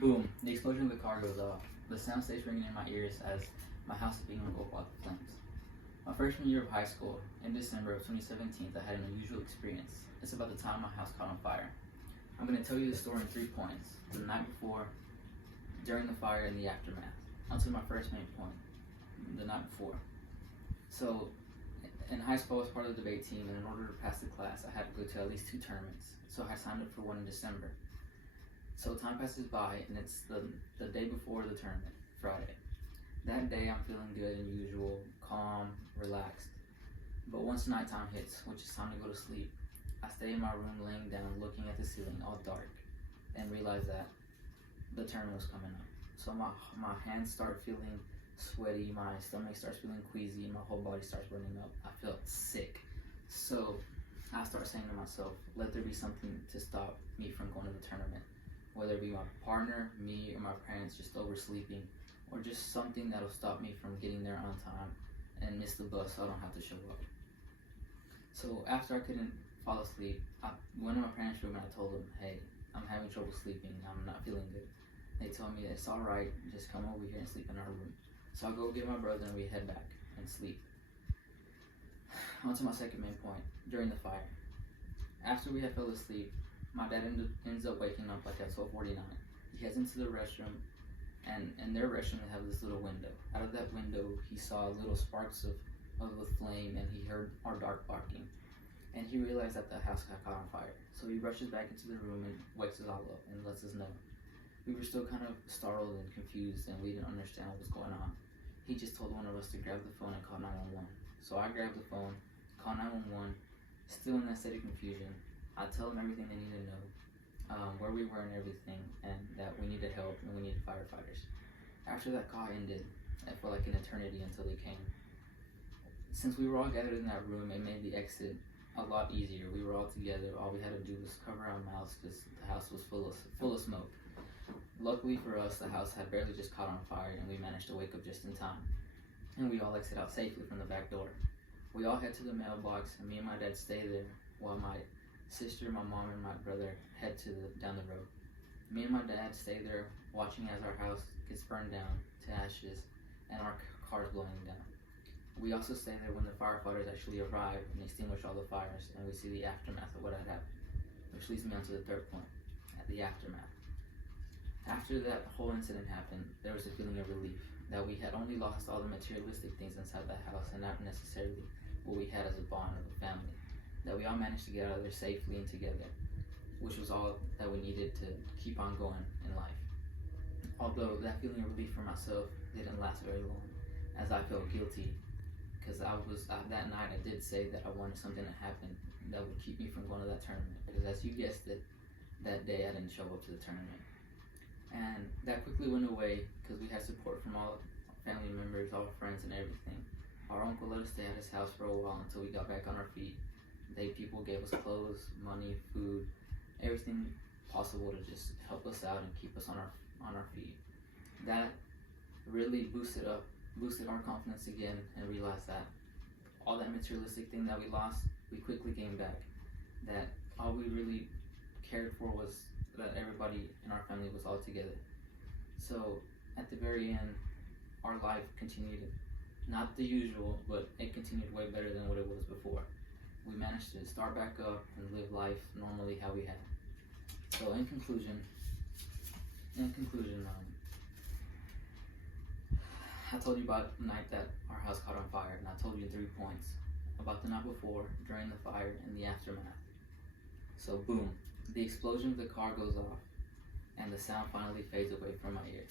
Boom, the explosion of the car goes off. The sound stays ringing in my ears as my house is being engulfed by the flames. My freshman year of high school, in December of 2017, I had an unusual experience. It's about the time my house caught on fire. I'm going to tell you the story in 3 points: the night before, during the fire, and the aftermath. Onto my first main point, the night before. So, in high school, I was part of the debate team, and in order to pass the class, I had to go to at least 2 tournaments. So I signed up for one in December. So time passes by, and it's the day before the tournament, Friday. That day, I'm feeling good and usual, calm, relaxed. But once nighttime hits, which is time to go to sleep, I stay in my room laying down, looking at the ceiling, all dark, and realize that the tournament was coming up. So my hands start feeling sweaty, my stomach starts feeling queasy, my whole body starts burning up. I felt sick. So I start saying to myself, let there be something to stop me from going to the tournament. Whether it be my partner, me, or my parents just oversleeping, or just something that'll stop me from getting there on time and miss the bus so I don't have to show up. So after I couldn't fall asleep, I went to my parents' room and I told them, hey, I'm having trouble sleeping, I'm not feeling good. They told me that it's alright, just come over here and sleep in our room. So I go get my brother and we head back and sleep. On to my second main point, during the fire. After we had fell asleep, my dad ends up waking up like at 12:49. He heads into the restroom, and in their restroom they have this little window. Out of that window, he saw little sparks of the flame, and he heard our dog barking. And he realized that the house got caught on fire. So he rushes back into the room and wakes us all up and lets us know. We were still kind of startled and confused, and we didn't understand what was going on. He just told one of us to grab the phone and call 911. So I grabbed the phone, called 911, still in that state of confusion. I tell them everything they need to know, where we were and everything, and that we needed help and we needed firefighters. After that call ended, it felt like an eternity until they came. Since we were all gathered in that room, it made the exit a lot easier. We were all together. All we had to do was cover our mouths because the house was full of smoke. Luckily for us, the house had barely just caught on fire, and we managed to wake up just in time. And we all exit out safely from the back door. We all head to the mailbox, and me and my dad stay there while my sister, my mom, and my brother head down the road. Me and my dad stay there watching as our house gets burned down to ashes and our cars blowing down. We also stay there when the firefighters actually arrive and extinguish all the fires, and we see the aftermath of what had happened. Which leads me on to the third point, the aftermath. After that whole incident happened, there was a feeling of relief that we had only lost all the materialistic things inside the house and not necessarily what we had as a bond of a family. That we all managed to get out of there safely and together, which was all that we needed to keep on going in life. Although that feeling of relief for myself didn't last very long, as I felt guilty, because that night I did say that I wanted something to happen that would keep me from going to that tournament, because as you guessed it, that day I didn't show up to the tournament. And that quickly went away because we had support from all family members, all friends, and everything. Our uncle let us stay at his house for a while until we got back on our feet. People gave us clothes, money, food, everything possible to just help us out and keep us on our feet. That really boosted our confidence again, and realized that all that materialistic thing that we lost, we quickly gained back. That all we really cared for was that everybody in our family was all together. So at the very end, our life continued, not the usual, but it continued way better than what it was before. We managed to start back up and live life normally how we had. So in conclusion, I told you about the night that our house caught on fire, and I told you 3 points about the night before, during the fire, and the aftermath. So boom, the explosion of the car goes off, and the sound finally fades away from my ears.